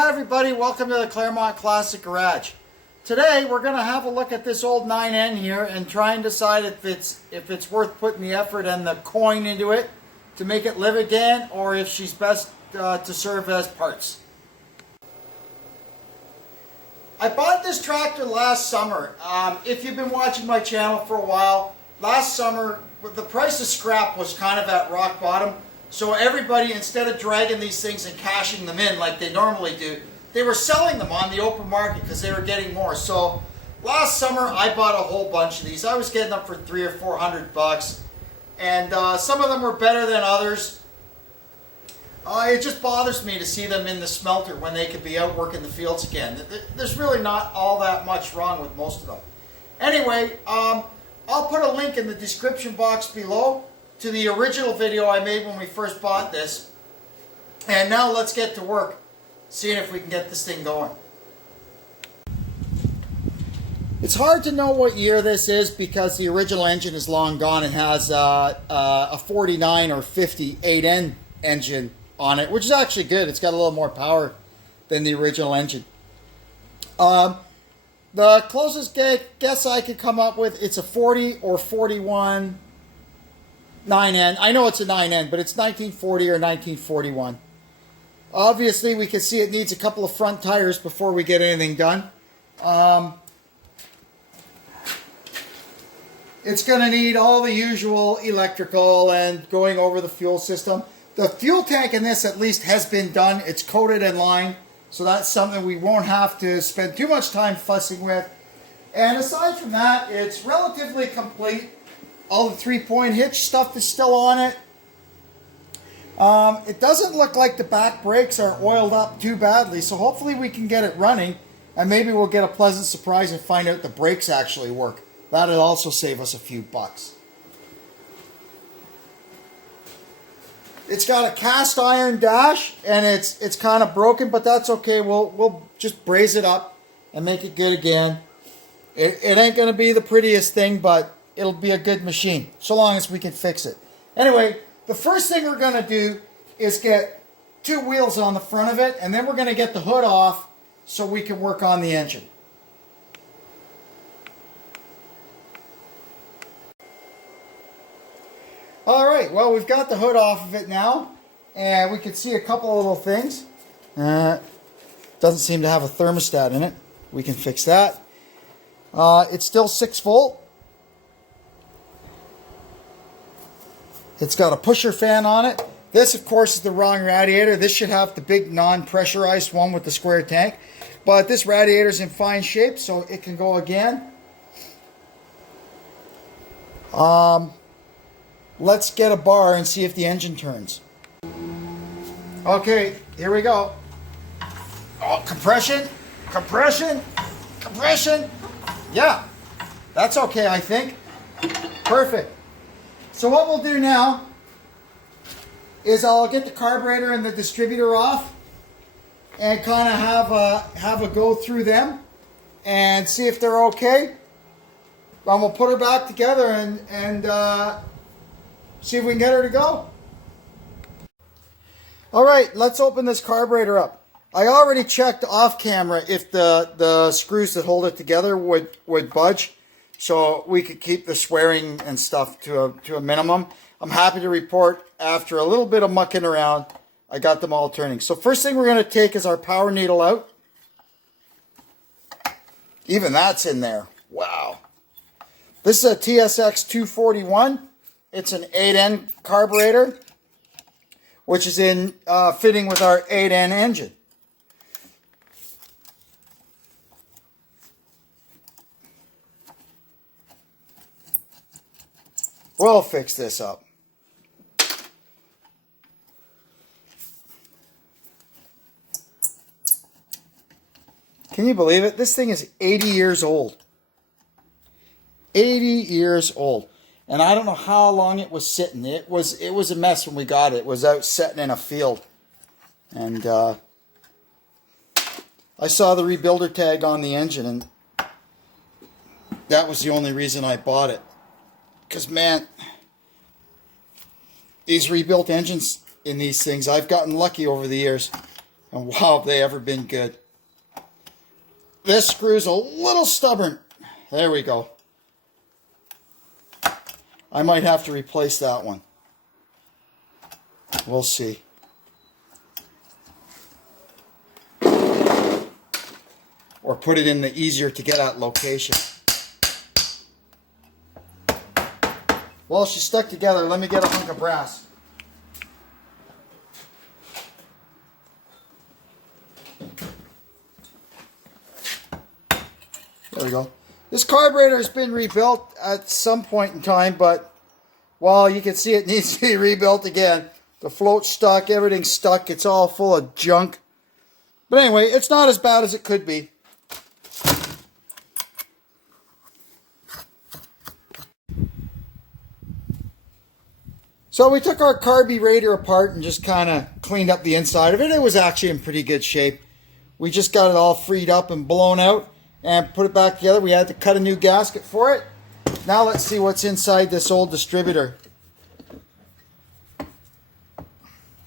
Hi everybody, welcome to the Claremont Classic Garage. Today we're going to have a look at this old 9N here and try and decide if it's worth putting the effort and the coin into it to make it live again, or if she's best to serve as parts. I bought this tractor last summer. If you've been watching my channel for a while, last summer the price of scrap was kind of at rock bottom. So everybody, instead of dragging these things and cashing them in like they normally do, they were selling them on the open market because they were getting more. So last summer I bought a whole bunch of these. I was getting them for $300 or $400, and some of them were better than others. It just bothers me to see them in the smelter when they could be out working the fields again. There's really not all that much wrong with most of them. Anyway, I'll put a link in the description box below to the original video I made when we first bought this. And now let's get to work, seeing if we can get this thing going. It's hard to know what year this is because the original engine is long gone and has a 49 or 50 8N engine on it, which is actually good. It's got a little more power than the original engine. The closest guess I could come up with, it's a 40 or 41 9N. I know it's a 9N, but it's 1940 or 1941. Obviously, we can see it needs a couple of front tires before we get anything done. It's going to need all the usual electrical and going over the fuel system. The fuel tank in this at least has been done. It's coated and lined, so that's something we won't have to spend too much time fussing with. And aside from that, it's relatively complete. All the 3-point hitch stuff is still on it. It doesn't look like the back brakes are oiled up too badly, so hopefully we can get it running, and maybe we'll get a pleasant surprise and find out the brakes actually work. That'll also save us a few bucks. It's got a cast iron dash, and it's kind of broken, but that's okay. We'll just braze it up and make it good again. It ain't going to be the prettiest thing, but it'll be a good machine, so long as we can fix it. Anyway, the first thing we're going to do is get 2 wheels on the front of it, and then we're going to get the hood off so we can work on the engine. Alright, well, we've got the hood off of it now, and we can see a couple of little things. Doesn't seem to have a thermostat in it. We can fix that. It's still 6 volt. It's got a pusher fan on it. This, of course, is the wrong radiator. This should have the big non-pressurized one with the square tank. But this radiator is in fine shape, so it can go again. Let's get a bar and see if the engine turns. Okay, here we go. Oh, compression, compression, compression. Yeah, that's okay, I think. Perfect. So what we'll do now is I'll get the carburetor and the distributor off and kind of have a go through them and see if they're okay. And we'll put her back together and see if we can get her to go. Alright, let's open this carburetor up. I already checked off camera if the screws that hold it together would budge, so we could keep the swearing and stuff to a minimum. I'm happy to report, after a little bit of mucking around, I got them all turning. So first thing we're going to take is our power needle out. Even that's in there. Wow. This is a TSX 241. It's an 8N carburetor, which is in fitting with our 8N engine. We'll fix this up. Can you believe it? This thing is 80 years old. 80 years old. And I don't know how long it was sitting. It was a mess when we got it. It was out sitting in a field. And I saw the rebuilder tag on the engine, and that was the only reason I bought it. Because, man, these rebuilt engines in these things, I've gotten lucky over the years. And wow, have they ever been good. This screw's a little stubborn. There we go. I might have to replace that one. We'll see. Or put it in the easier to get at location. Well, she's stuck together. Let me get a hunk of brass. There we go. This carburetor has been rebuilt at some point in time, but, well, you can see it needs to be rebuilt again. The float's stuck, everything's stuck, it's all full of junk. But anyway, it's not as bad as it could be. So we took our carburetor apart and just kind of cleaned up the inside of it. It was actually in pretty good shape. We just got it all freed up and blown out and put it back together. We had to cut a new gasket for it. Now let's see what's inside this old distributor.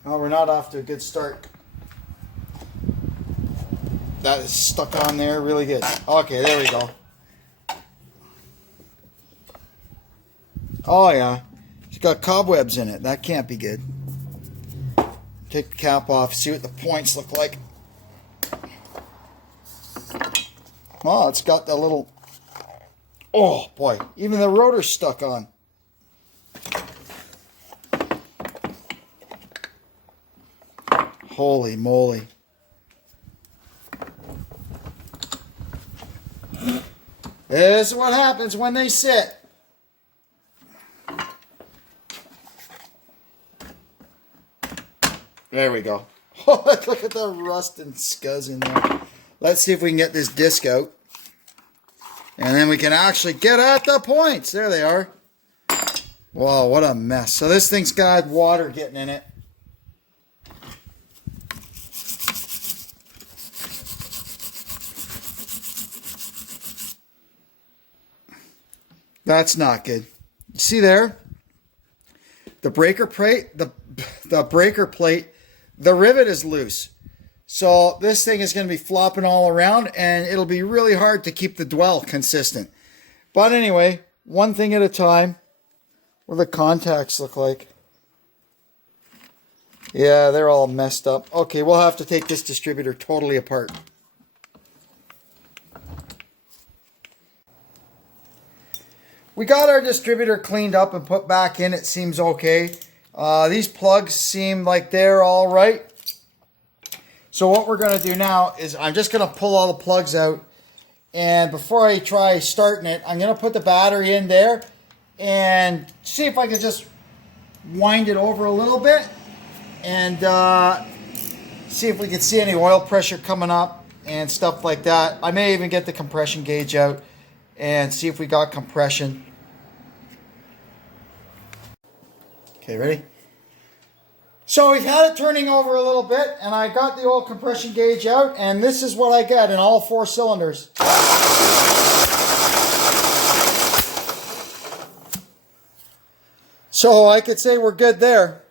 Oh, we're not off to a good start. That is stuck on there really good. Okay, there we go. Oh yeah. It's got cobwebs in it. That can't be good. Take the cap off, see what the points look like. Oh, it's got that little... Oh, boy. Even the rotor's stuck on. Holy moly. This is what happens when they sit. There we go. Oh, look at the rust and scuzz in there. Let's see if we can get this disc out. And then we can actually get at the points. There they are. Wow, what a mess. So this thing's got water getting in it. That's not good. You see there? The breaker plate, the breaker plate, the rivet is loose. So this thing is going to be flopping all around and it'll be really hard to keep the dwell consistent. But anyway, one thing at a time. What do the contacts look like? Yeah, they're all messed up. Okay, we'll have to take this distributor totally apart. We got our distributor cleaned up and put back in. It seems okay. These plugs seem like they're all right. So what we're going to do now is I'm just going to pull all the plugs out. And before I try starting it, I'm going to put the battery in there and see if I can just wind it over a little bit and see if we can see any oil pressure coming up and stuff like that. I may even get the compression gauge out and see if we got compression. Okay, ready? So we've had it turning over a little bit, and I got the oil compression gauge out, and this is what I get in all 4 cylinders. So I could say we're good there.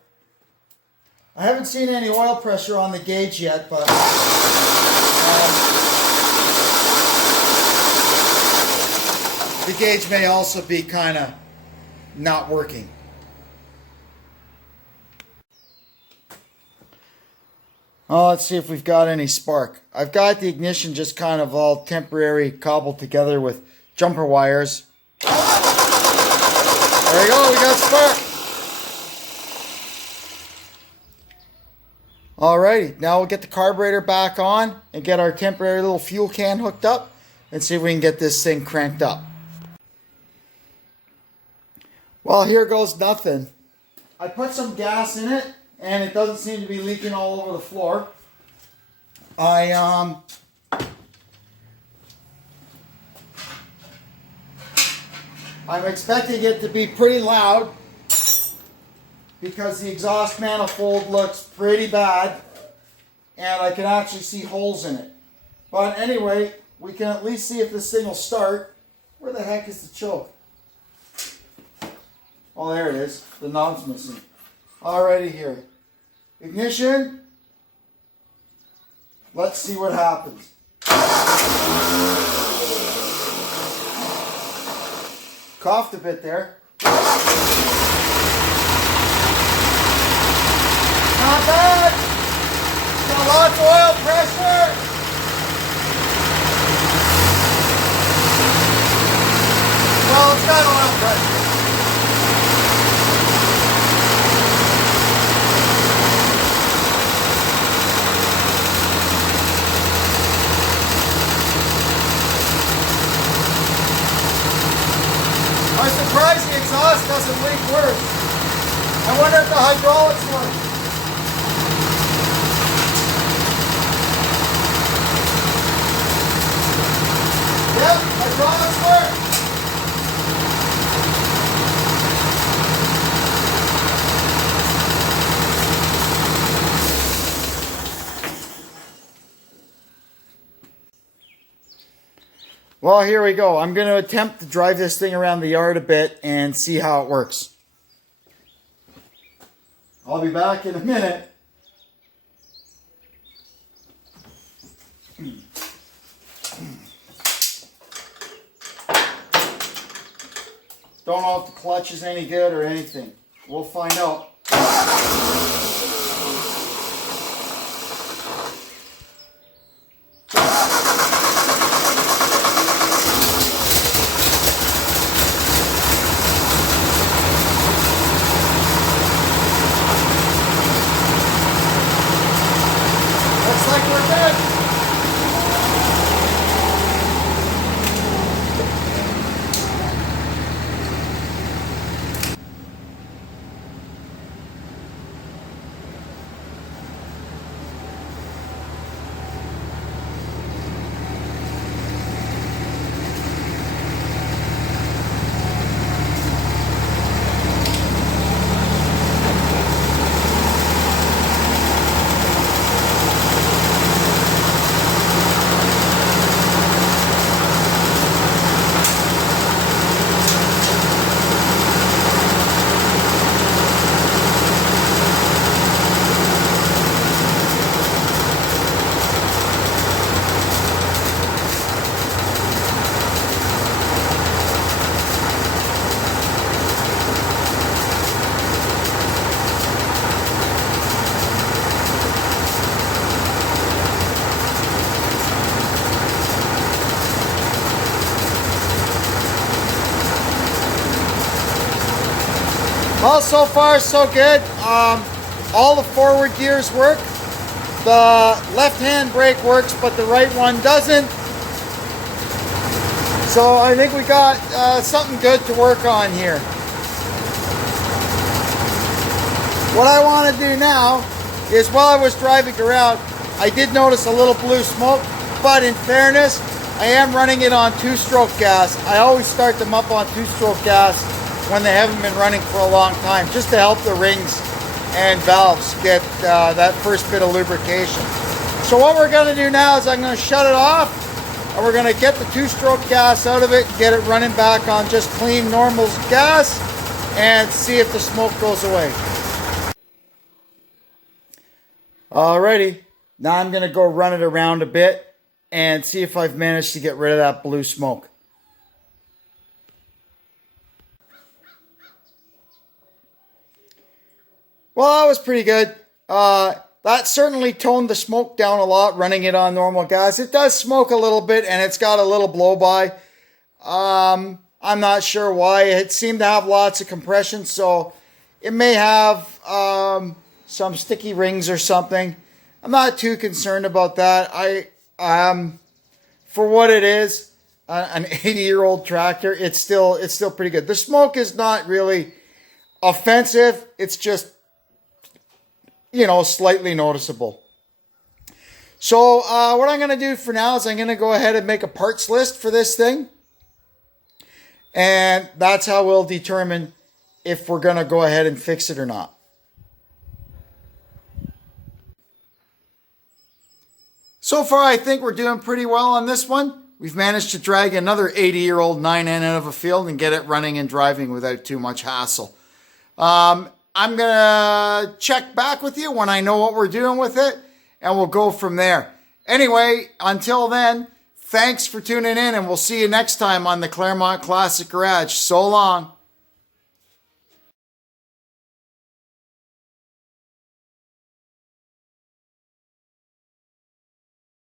I haven't seen any oil pressure on the gauge yet, but the gauge may also be kind of not working. Oh, let's see if we've got any spark. I've got the ignition just kind of all temporary cobbled together with jumper wires. There we go, we got spark. Alrighty, now we'll get the carburetor back on and get our temporary little fuel can hooked up and see if we can get this thing cranked up. Well, here goes nothing. I put some gas in it and it doesn't seem to be leaking all over the floor. I'm expecting it to be pretty loud because the exhaust manifold looks pretty bad and I can actually see holes in it. But anyway, we can at least see if this thing will start. Where the heck is the choke? Oh, there it is. The knob's missing. Alrighty here. Ignition. Let's see what happens. Coughed a bit there. Not bad. Got lots of oil pressure. Well, it's got oil pressure. I'm surprised the exhaust doesn't leak worse. I wonder if the hydraulics work. Yep, hydraulics work. Well, here we go. I'm going to attempt to drive this thing around the yard a bit and see how it works. I'll be back in a minute. Don't know if the clutch is any good or anything. We'll find out. Looks like we're good. Well, so far so good. All the forward gears work. The left-hand brake works, but the right one doesn't. So I think we got something good to work on here. What I want to do now is, while I was driving around, I did notice a little blue smoke, but in fairness, I am running it on two-stroke gas. I always start them up on two-stroke gas when they haven't been running for a long time, just to help the rings and valves get that first bit of lubrication. So what we're going to do now is I'm going to shut it off, and we're going to get the two-stroke gas out of it, get it running back on just clean normal gas, and see if the smoke goes away. Alrighty, now I'm going to go run it around a bit and see if I've managed to get rid of that blue smoke. Well, that was pretty good. That certainly toned the smoke down a lot, running it on normal gas. It does smoke a little bit, and it's got a little blow-by. I'm not sure why. It seemed to have lots of compression, so it may have some sticky rings or something. I'm not too concerned about that. For what it is, an 80-year-old tractor, it's still pretty good. The smoke is not really offensive. It's just, slightly noticeable. So what I'm going to do for now is I'm going to go ahead and make a parts list for this thing. And that's how we'll determine if we're going to go ahead and fix it or not. So far, I think we're doing pretty well on this one. We've managed to drag another 80-year-old 9N out of a field and get it running and driving without too much hassle. I'm going to check back with you when I know what we're doing with it, and we'll go from there. anyway, until then, thanks for tuning in, and we'll see you next time on the Claremont Classic Garage. So long.